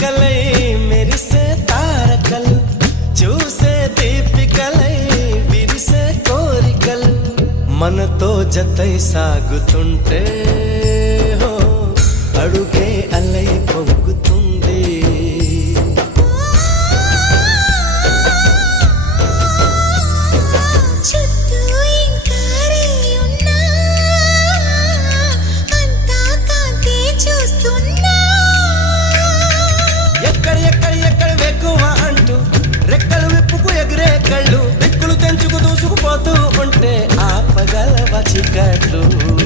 చిలుకలై మెరిసే తారకలు చూసే దీపికలై విరిసే కోరికలు మనతో జతై సాగుతుంటే హో అడుగే అలై పొంగుతుంటే